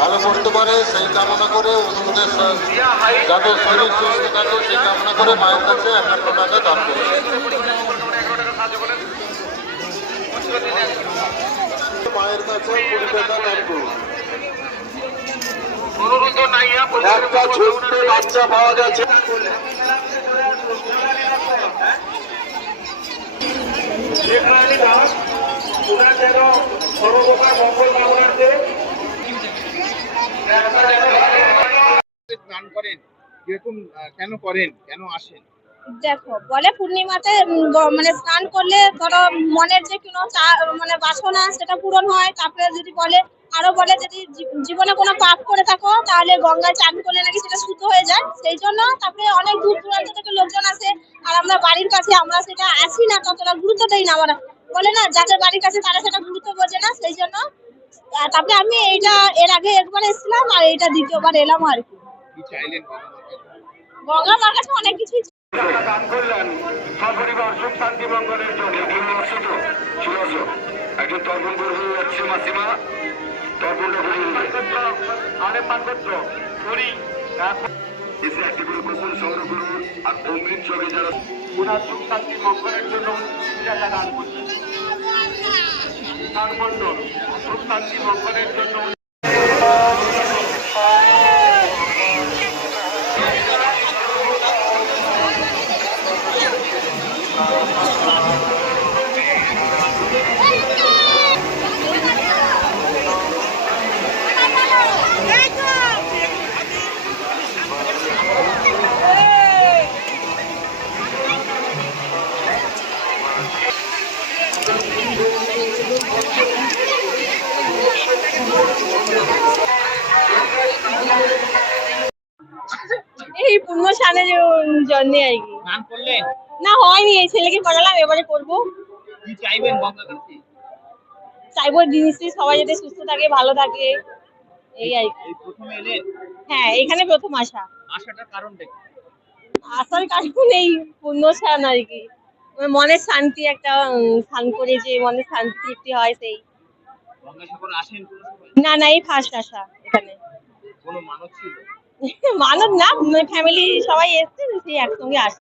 ভালো করতে পারে সেই কামনা করে ওদের যাতে শরীর সুস্থ থাকে সেই কামনা করে মায়ের কাছে 1,000 টাকা দান করে। মায়ের কাছে 20 টাকা দান করুন। একটা ছোট্ট বাচ্চা পাওয়া গেছে। স্নান করেন কিরকম, কেন করেন, কেন আসেন? দেখো বলে পূর্ণিমাতে মানে স্নান করলে ধরো মনের যে কোনো মানে বাসনা সেটা পূরণ হয়। তারপরে যদি বলে আরো বলে যদি জীবনে কোনো পাপ করে থাকো তাহলে গঙ্গায় চান করলে নাকি সেটা শুদ্ধ হয়ে যায়। সেই জন্য তারপরে অনেক দূর দূরান্ত থেকে লোকজন আসে। আর আমরা বাড়ির কাছে আমরা সেটা আসি না, ততটা গুরুত্ব দেই না। আমরা বলে না যাদের বাড়ির কাছে তারা সেটা গুরুত্ব বোঝে না, সেই জন্য। তারপরে আমি এইটা এর আগে একবার এসেছিলাম আর এইটা দ্বিতীয়বার এলাম আর কি। কি চাইলেন? গঙ্গা মার কাছে অনেক কিছুই দান করলেন সপরিবার সুখ শান্তি মঙ্গলের জন্য। একজন তর্পণ করবে যাচ্ছে মাসিমা, তর্পণটা আরে পার্বত্য করি এসে একটি করে গোপন সংগ্রহ করুন। আর অমৃত যোগে যারা ওনার সুখ শান্তি মঙ্গলের জন্য টাকা দান করছেন, তার মন্ডল সুখ শান্তি মঙ্গলের জন্য। এই পূর্ণ স্নানের জন্য আর কি। স্নান করলেন? না হয়নি, এই ছেলেকে করালাম, এবারে করবো। কি চাইবেন গঙ্গা কাছে? চাইবো জিনিসটি সবাই যাতে সুস্থ থাকে, ভালো থাকে, এই আর কি। এই প্রথম এলেন? হ্যাঁ, এখানে প্রথম আসা। আসাটার কারণটা কি? আসার কারণ এই পূর্ণ স্নান আর কি। মনের শান্তি একটা স্নান করে যে মনের শান্তি হয় সেই। গঙ্গাসাগর আসেন কোনো সময়? না না, এই ফার্স্ট আসা এখানে। কোনো মানত ছিল? মানত না, ফ্যামিলি সবাই এসছে, সেই একসঙ্গে আসে।